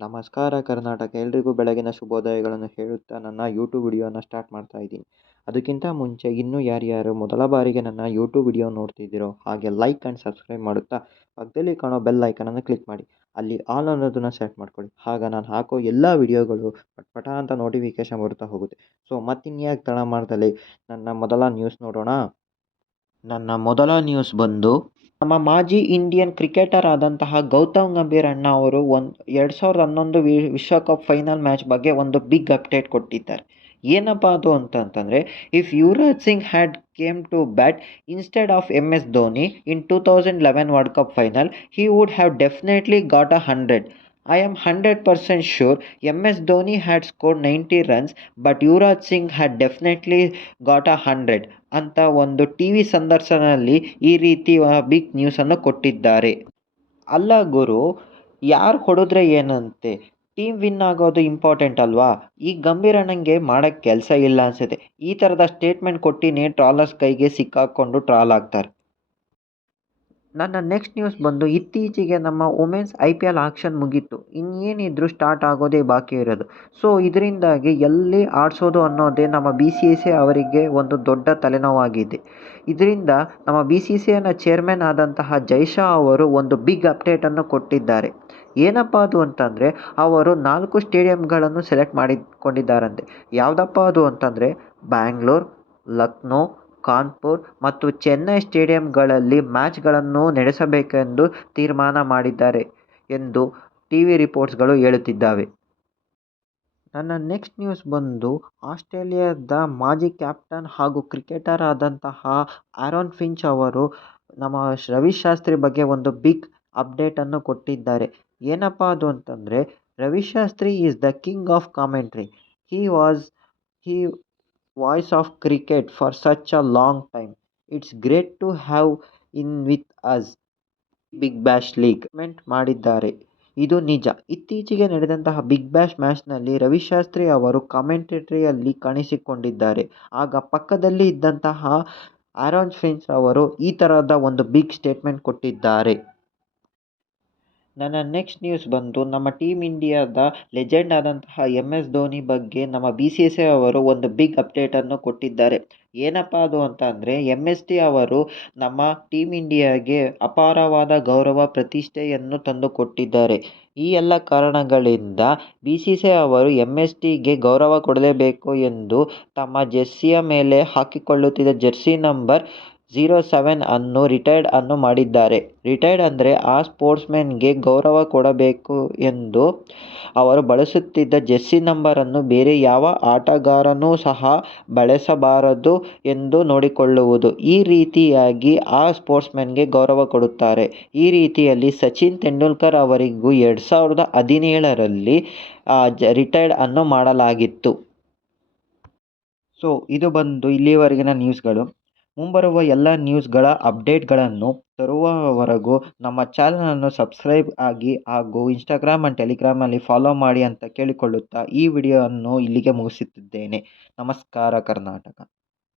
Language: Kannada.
ನಮಸ್ಕಾರ ಕರ್ನಾಟಕ, ಎಲ್ರಿಗೂ ಬೆಳಗಿನ ಶುಭೋದಯಗಳನ್ನು ಹೇಳುತ್ತಾ ನನ್ನ ಯೂಟ್ಯೂಬ್ ವಿಡಿಯೋನ ಸ್ಟಾರ್ಟ್ ಮಾಡ್ತಾ ಇದ್ದೀನಿ. ಅದಕ್ಕಿಂತ ಮುಂಚೆ ಇನ್ನೂ ಯಾರ್ಯಾರು ಮೊದಲ ಬಾರಿಗೆ ನನ್ನ ಯೂಟ್ಯೂಬ್ ವಿಡಿಯೋ ನೋಡ್ತಿದ್ದೀರೋ ಹಾಗೆ ಲೈಕ್ ಆ್ಯಂಡ್ ಸಬ್ಸ್ಕ್ರೈಬ್ ಮಾಡುತ್ತಾ ಪಕ್ಕದಲ್ಲಿ ಕಾಣೋ ಬೆಲ್ ಐಕನನ್ನು ಕ್ಲಿಕ್ ಮಾಡಿ, ಅಲ್ಲಿ ಆಲ್ ಅನ್ನೋದನ್ನು ಸೆಟ್ ಮಾಡ್ಕೊಳ್ಳಿ. ಆಗ ನಾನು ಹಾಕೋ ಎಲ್ಲ ವಿಡಿಯೋಗಳು ಪಟ ಅಂತ ನೋಟಿಫಿಕೇಶನ್ ಬರ್ತಾ ಹೋಗುತ್ತೆ. ಸೊ ಮತ್ತಿನ್ಯಾಕೆ ತಡ ಮಾಡ್ದಲ್ಲಿ ನನ್ನ ಮೊದಲ ನ್ಯೂಸ್ ನೋಡೋಣ. ನನ್ನ ಮೊದಲ ನ್ಯೂಸ್ ಬಂದು ನಮ್ಮ ಮಾಜಿ ಇಂಡಿಯನ್ ಕ್ರಿಕೆಟರ್ ಆದಂತಹ ಗೌತಮ್ ಗಂಭೀರ್ ಅಣ್ಣ ಅವರು 2011 ವಿಶ್ವಕಪ್ ಫೈನಲ್ ಮ್ಯಾಚ್ ಬಗ್ಗೆ ಒಂದು ಬಿಗ್ ಅಪ್ಡೇಟ್ ಕೊಟ್ಟಿದ್ದಾರೆ. ಏನಪ್ಪ ಅದು ಅಂತಂದರೆ, if Yuvraj Singh had came to bat instead of MS Dhoni in 2011 World Cup final, he would have definitely got 100. I am 100% sure MS Dhoni had scored 90 runs, but Yuvraj Singh had definitely got 100 ಅಂತ ಒಂದು ಟಿವಿ ಸಂದರ್ಶನದಲ್ಲಿ ಈ ರೀತಿ ಬಿಗ್ ನ್ಯೂಸನ್ನು ಕೊಟ್ಟಿದ್ದಾರೆ. ಅಲ್ಲ ಗುರು, ಯಾರು ಹೊಡೆದ್ರೆ ಏನಂತೆ, ಟೀಮ್ ವಿನ್ ಆಗೋದು ಇಂಪಾರ್ಟೆಂಟ್ ಅಲ್ವಾ? ಈ ಗಂಭೀರ್ ಅಣ್ಣಂಗೆ ಮಾಡೋಕ್ಕೆ ಕೆಲಸ ಇಲ್ಲ ಅನಿಸುತ್ತೆ. ಈ ಥರದ ಸ್ಟೇಟ್ಮೆಂಟ್ ಕೊಟ್ಟಿನೇ ಟ್ರಾಲರ್ಸ್ ಕೈಗೆ ಸಿಕ್ಕಾಕೊಂಡು ಟ್ರಾಲ್ ಆಗ್ತಾರೆ. ನನ್ನ ನೆಕ್ಸ್ಟ್ ನ್ಯೂಸ್ ಬಂದು, ಇತ್ತೀಚೆಗೆ ನಮ್ಮ ವುಮೆನ್ಸ್ IPL ಆಕ್ಷನ್ ಮುಗೀತು. ಇನ್ನೇನಿದ್ರು ಸ್ಟಾರ್ಟ್ ಆಗೋದೇ ಬಾಕಿ ಇರೋದು. ಸೊ ಇದರಿಂದಾಗಿ ಎಲ್ಲಿ ಆಡಿಸೋದು ಅನ್ನೋದೇ ನಮ್ಮ BCCI ಅವರಿಗೆ ಒಂದು ದೊಡ್ಡ ತಲೆನೋವಾಗಿದೆ. ಇದರಿಂದ ನಮ್ಮ BCCIನ ಚೇರ್ಮನ್ ಆದಂತಹ ಜೈಶಾ ಅವರು ಒಂದು ಬಿಗ್ ಅಪ್ಡೇಟನ್ನು ಕೊಟ್ಟಿದ್ದಾರೆ. ಏನಪ್ಪ ಅದು ಅಂತಂದರೆ, ಅವರು 4 ಸ್ಟೇಡಿಯಂಗಳನ್ನು ಸೆಲೆಕ್ಟ್ ಮಾಡಿಕೊಂಡಿದ್ದಾರಂತೆ. ಯಾವುದಪ್ಪ ಅದು ಅಂತಂದರೆ, ಬ್ಯಾಂಗ್ಳೂರ್, ಲಕ್ನೋ, ಕಾನ್ಪುರ್ ಮತ್ತು ಚೆನ್ನೈ ಸ್ಟೇಡಿಯಂಗಳಲ್ಲಿ ಮ್ಯಾಚ್ಗಳನ್ನು ನಡೆಸಬೇಕೆಂದು ತೀರ್ಮಾನ ಮಾಡಿದ್ದಾರೆ ಎಂದು ಟಿವಿ ರಿಪೋರ್ಟ್ಸ್ಗಳು ಹೇಳುತ್ತಿದ್ದಾವೆ. ನನ್ನ ನೆಕ್ಸ್ಟ್ ನ್ಯೂಸ್ ಬಂದು, ಆಸ್ಟ್ರೇಲಿಯಾದ ಮಾಜಿ ಕ್ಯಾಪ್ಟನ್ ಹಾಗೂ ಕ್ರಿಕೆಟರ್ ಆದಂತಹ ಆ್ಯರನ್ ಫಿಂಚ್ ಅವರು ನಮ್ಮ ರವಿಶಾಸ್ತ್ರಿ ಬಗ್ಗೆ ಒಂದು ಬಿಗ್ ಅಪ್ಡೇಟನ್ನು ಕೊಟ್ಟಿದ್ದಾರೆ. ಏನಪ್ಪ ಅದು ಅಂತಂದರೆ, Ravi Shastri is the king of commentary. He voice of cricket for such a long time. It's great to have in with us Big Bash League ಮೆಂಟ್ ಮಾಡಿದ್ದಾರೆ. ಇದು ನಿಜ. ಇತ್ತೀಚೆಗೆ ನಡೆದಂತಹ ಬಿಗ್ ಬ್ಯಾಶ್ ಮ್ಯಾಚ್ನಲ್ಲಿ ರವಿಶಾಸ್ತ್ರಿ ಅವರು ಕಾಮೆಂಟೇಟರಿಯಲ್ಲಿ ಕಾಣಿಸಿಕೊಂಡಿದ್ದಾರೆ. ಆಗ ಪಕ್ಕದಲ್ಲಿ ಇದ್ದಂತಹ ಆ್ಯರನ್ ಫಿಂಚ್ ಅವರು ಈ ಥರದ ಒಂದು ಬಿಗ್ ಸ್ಟೇಟ್ಮೆಂಟ್ ಕೊಟ್ಟಿದ್ದಾರೆ. ನನ್ನ ನೆಕ್ಸ್ಟ್ ನ್ಯೂಸ್ ಬಂದು, ನಮ್ಮ ಟೀಮ್ ಇಂಡಿಯಾದ ಲೆಜೆಂಡ್ ಆದಂತಹ MS ಧೋನಿ ಬಗ್ಗೆ ನಮ್ಮ BCCI ಅವರು ಒಂದು ಬಿಗ್ ಅಪ್ಡೇಟನ್ನು ಕೊಟ್ಟಿದ್ದಾರೆ. ಏನಪ್ಪ ಅದು ಅಂತ ಅಂದರೆ, MSD ಅವರು ನಮ್ಮ ಟೀಮ್ ಇಂಡಿಯಾಗೆ ಅಪಾರವಾದ ಗೌರವ ಪ್ರತಿಷ್ಠೆಯನ್ನು ತಂದುಕೊಟ್ಟಿದ್ದಾರೆ. ಈ ಎಲ್ಲ ಕಾರಣಗಳಿಂದ BCCI ಅವರು MSDಗೆ ಗೌರವ ಕೊಡಲೇಬೇಕು ಎಂದು ತಮ್ಮ ಜೆರ್ಸಿಯ ಮೇಲೆ ಹಾಕಿಕೊಳ್ಳುತ್ತಿದ್ದ ಜೆರ್ಸಿ ನಂಬರ್ 07 ಅನ್ನು ರಿಟೈರ್ಡ್ ಅನ್ನು ಮಾಡಿದ್ದಾರೆ. ರಿಟೈರ್ಡ್ ಅಂದರೆ ಆ ಸ್ಪೋರ್ಟ್ಸ್ಮನ್ಗೆ ಗೌರವ ಕೊಡಬೇಕು ಎಂದು ಅವರು ಬಳಸುತ್ತಿದ್ದ ಜೆರ್ಸಿ ನಂಬರನ್ನು ಬೇರೆ ಯಾವ ಆಟಗಾರನೂ ಸಹ ಬಳಸಬಾರದು ಎಂದು ನೋಡಿಕೊಳ್ಳುವುದು. ಈ ರೀತಿಯಾಗಿ ಆ ಸ್ಪೋರ್ಟ್ಸ್ಮನ್ಗೆ ಗೌರವ ಕೊಡುತ್ತಾರೆ. ಈ ರೀತಿಯಲ್ಲಿ ಸಚಿನ್ ತೆಂಡೂಲ್ಕರ್ ಅವರಿಗೂ 2017ರಲ್ಲಿ ರಿಟೈರ್ಡ್ ಅನ್ನು ಮಾಡಲಾಗಿತ್ತು. ಸೊ ಇದು ಬಂದು ಇಲ್ಲಿವರೆಗಿನ ನ್ಯೂಸ್ಗಳು. ಮುಂಬರುವ ಎಲ್ಲ ನ್ಯೂಸ್ಗಳ ಅಪ್ಡೇಟ್ಗಳನ್ನು ತರುವವರೆಗೂ ನಮ್ಮ ಚಾನಲನ್ನು ಸಬ್ಸ್ಕ್ರೈಬ್ ಆಗಿ ಹಾಗೂ ಇನ್ಸ್ಟಾಗ್ರಾಮ್ ಆ್ಯಂಡ್ ಟೆಲಿಗ್ರಾಮಲ್ಲಿ ಫಾಲೋ ಮಾಡಿ ಅಂತ ಕೇಳಿಕೊಳ್ಳುತ್ತಾ ಈ ವಿಡಿಯೋವನ್ನು ಇಲ್ಲಿಗೆ ಮುಗಿಸುತ್ತಿದ್ದೇನೆ. ನಮಸ್ಕಾರ ಕರ್ನಾಟಕ.